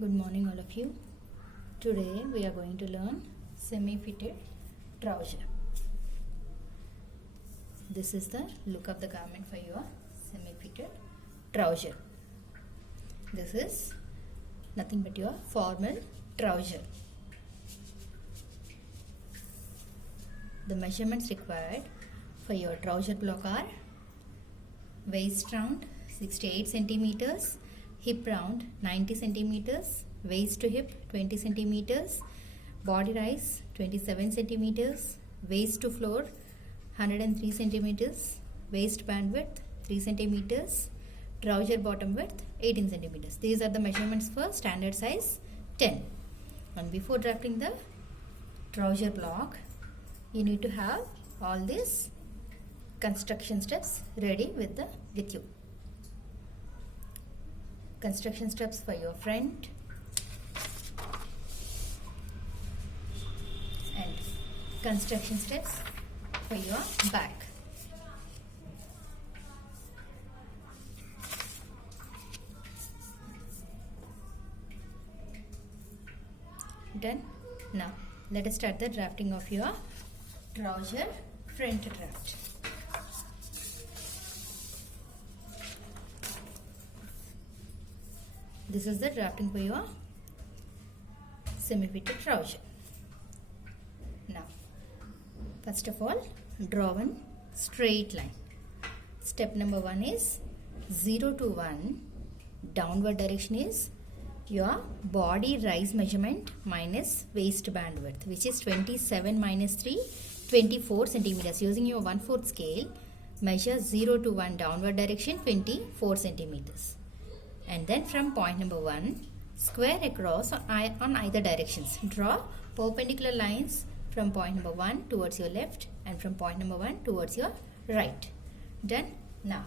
Good morning all of you. Today we are going to learn semi-fitted trouser. This is the look of the garment for your semi-fitted trouser. This is nothing but your formal trouser. The measurements required for your trouser block are waist round 68 centimeters, hip round 90 centimeters, waist to hip 20 centimeters, body rise 27 centimeters, waist to floor 103 centimeters, waist band width 3 centimeters, trouser bottom width 18 centimeters. These are the measurements for standard size 10. And before drafting the trouser block, you need to have all these construction steps ready with you. Construction steps for your front and construction steps for your back. Done. Now let us start the drafting of your trouser front draft. This is the drafting for your semi-fitted trouser. Now, first of all, draw one straight line. Step number 1 is 0 to 1. Downward direction is your body rise measurement minus waist band width, which is 27 minus 3, 24 centimeters. Using your 1/4 scale, measure 0 to 1 downward direction 24 centimeters. And then from point number 1, square across on either directions. Draw perpendicular lines from point number 1 towards your left and from point number 1 towards your right. Done. Now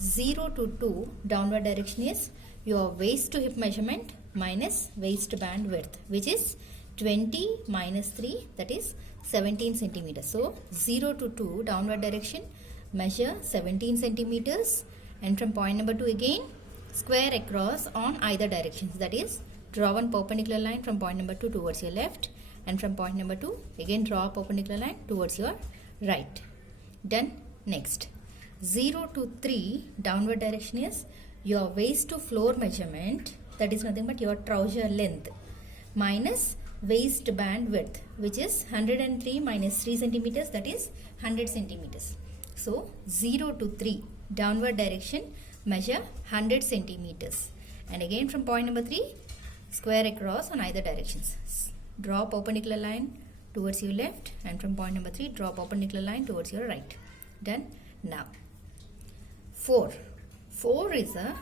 0 to 2 downward direction is your waist to hip measurement minus waist band width, which is 20 minus 3, that is 17 centimeters. So 0 to 2 downward direction, measure 17 centimeters. And from point number 2 again, square across on either directions. That is, draw one perpendicular line from point number 2 towards your left. And from point number 2, again draw a perpendicular line towards your right. Done. Next, 0 to 3 downward direction is your waist to floor measurement. That is nothing but your trouser length minus waist band width, which is 103 minus 3 centimeters. That is 100 centimeters. So 0 to 3 downward direction, measure 100 centimeters. And again from point number 3, square across on either directions. Draw perpendicular line towards your left, and from point number 3, draw perpendicular line towards your right. Done. Now 4 is a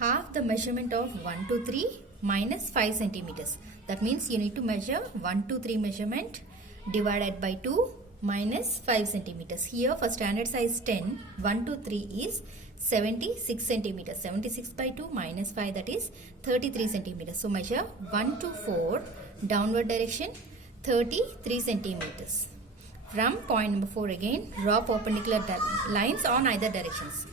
half the measurement of 1 to 3 minus 5 centimeters. That means you need to measure 1 to 3 measurement divided by 2 minus 5 centimeters. Here for standard size 10, 1 to 3 is 76 centimeters. 76 by 2 minus 5, that is 33 centimeters. So measure 1 to 4 downward direction 33 centimeters. From point number 4 again, draw perpendicular lines on either directions.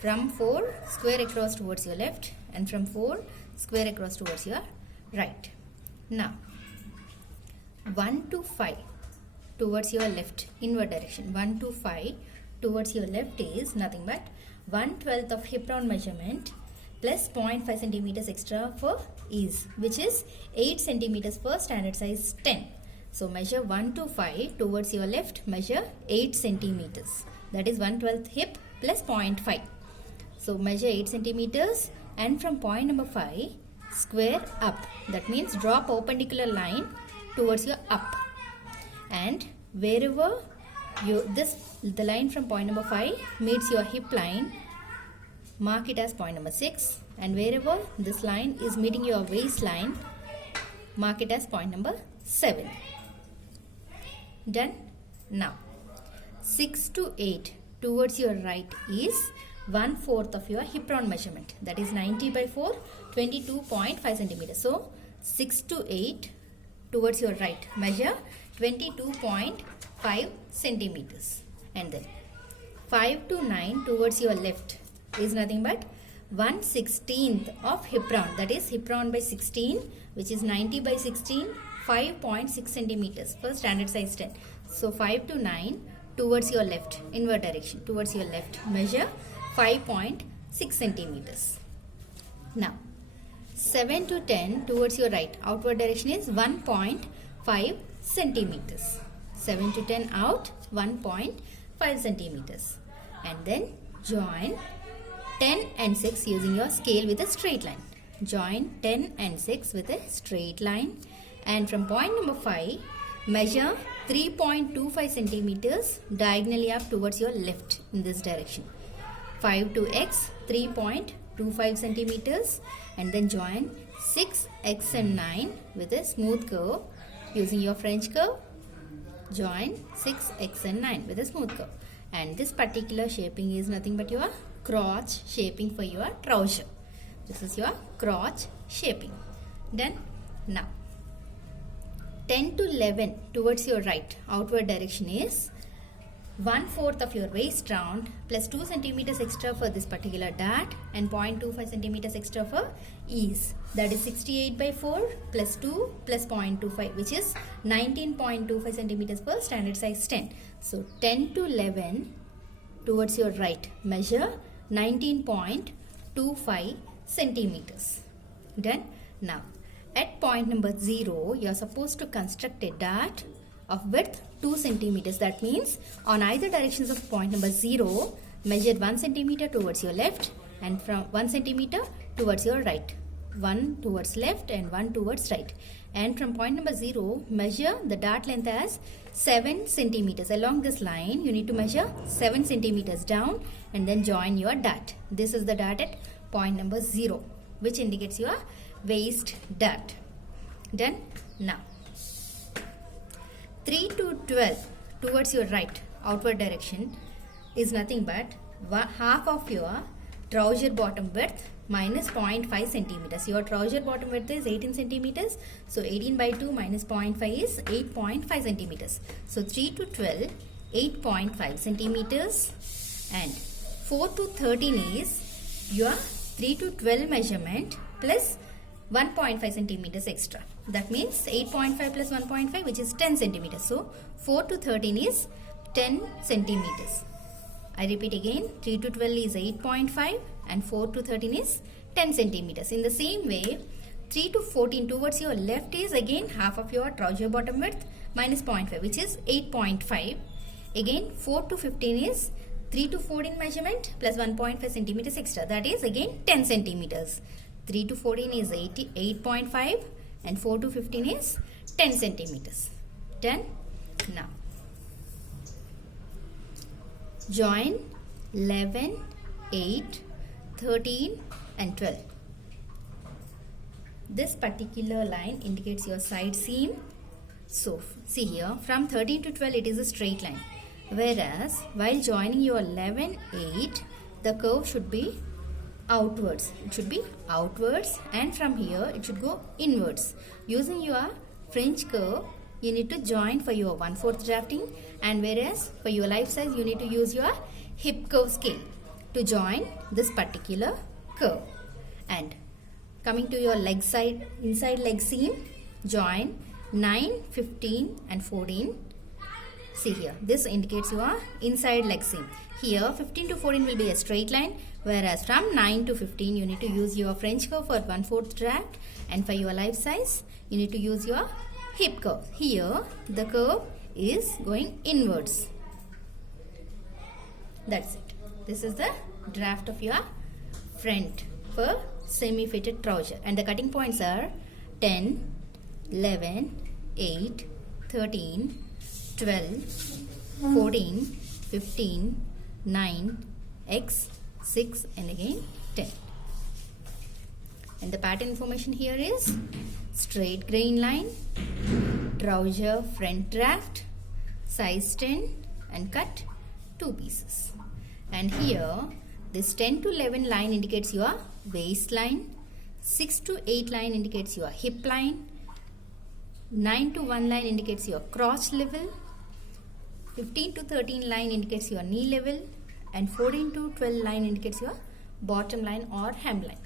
From 4, square across towards your left, and from 4, square across towards your right. Now 1 to 5 towards your left, inward direction. 1 to 5 towards your left is nothing but 1/12 of hip round measurement plus 0.5 centimeters extra for ease, which is 8 centimeters for standard size 10. So measure 1 to 5 towards your left, measure 8 centimeters. That is 1/12 hip plus 0.5. So measure 8 centimeters, and from point number 5, square up. That means draw perpendicular line towards your up. And wherever the line from point number 5 meets your hip line, mark it as point number 6. And wherever this line is meeting your waistline, mark it as point number 7. Done. Now 6 to 8 towards your right is 1/4 of your hip round measurement. That is 90 by 4, 22.5 centimeters. So 6 to 8 towards your right, measure 22.5 centimeters. And then 5 to 9 towards your left is nothing but 1/16 of hip round, that is hip round by 16, which is 90 by 16, 5.6 centimeters for standard size 10. So 5 to 9 towards your left, inward direction, towards your left, measure 5.6 centimeters. Now 7 to 10 towards your right, outward direction is 1.5 centimeters. 7 to 10 out, 1.5 centimeters. And then join 10 and 6 using your scale with a straight line. Join 10 and 6 with a straight line. And from point number 5, measure 3.25 centimeters diagonally up towards your left in this direction. 5 to x, 3.25 centimeters. And then join 6, x and 9 with a smooth curve using your French curve. Join 6, x and 9 with a smooth curve. And this particular shaping is nothing but your crotch shaping for your trouser. This is your crotch shaping. Done. Now 10 to 11 towards your right, outward direction is 1/4 of your waist round plus 2 centimeters extra for this particular dart and 0.25 centimeters extra for ease. That is 68 by 4 plus 2 plus 0.25, which is 19.25 centimeters per standard size 10. So 10 to 11 towards your right, measure 19.25 centimeters. Done. Now at point number 0, you are supposed to construct a dart of width 2 centimeters. That means on either directions of point number 0, measure 1 centimeter towards your left and from 1 centimeter towards your right. 1 towards left and 1 towards right. And from point number 0, measure the dart length as 7 centimeters. Along this line, you need to measure 7 centimeters down and then join your dart. This is the dart at point number 0, which indicates your waist dart. Done. Now 3 to 12 towards your right, outward direction, is nothing but half of your trouser bottom width minus 0.5 centimeters. Your trouser bottom width is 18 centimeters. So 18 by 2 minus 0.5 is 8.5 centimeters. So 3 to 12, 8.5 centimeters. And 4 to 13 is your 3 to 12 measurement plus 1.5 centimeters extra. That means 8.5 plus 1.5, which is 10 centimeters. So 4 to 13 is 10 centimeters. I repeat again, 3 to 12 is 8.5 and 4 to 13 is 10 centimeters. In the same way, 3 to 14 towards your left is again half of your trouser bottom width minus 0.5, which is 8.5. Again 4 to 15 is 3 to 14 measurement plus 1.5 centimeters extra. That is again 10 centimeters. 3 to 14 is 8.5 and 4 to 15 is 10 centimeters. Done. Now join 11, 8, 13 and 12. This particular line indicates your side seam. So see here, from 13 to 12 it is a straight line. Whereas while joining your 11, 8, the curve should be outwards. It should be outwards, and from here it should go inwards. Using your French curve, you need to join for your 1/4 drafting, and whereas for your life size you need to use your hip curve scale to join this particular curve. And coming to your leg side, inside leg seam, join 9, 15 and 14. See here, this indicates your inside leg seam. Here 15 to 14 will be a straight line, whereas from 9 to 15 you need to use your French curve for 1/4 draft, and for your life size you need to use your hip curve. Here the curve is going inwards. That's it. This is the draft of your front for semi-fitted trouser, and the cutting points are 10, 11, 8, 13, 12, 14, 15, 9, X, 6 and again 10. And the pattern information here is straight grain line, trouser front draft, size 10 and cut 2 pieces. And here this 10 to 11 line indicates your waistline, 6 to 8 line indicates your hip line, 9 to 1 line indicates your crotch level, 15 to 13 line indicates your knee level, and 14 to 12 line indicates your bottom line or hem line.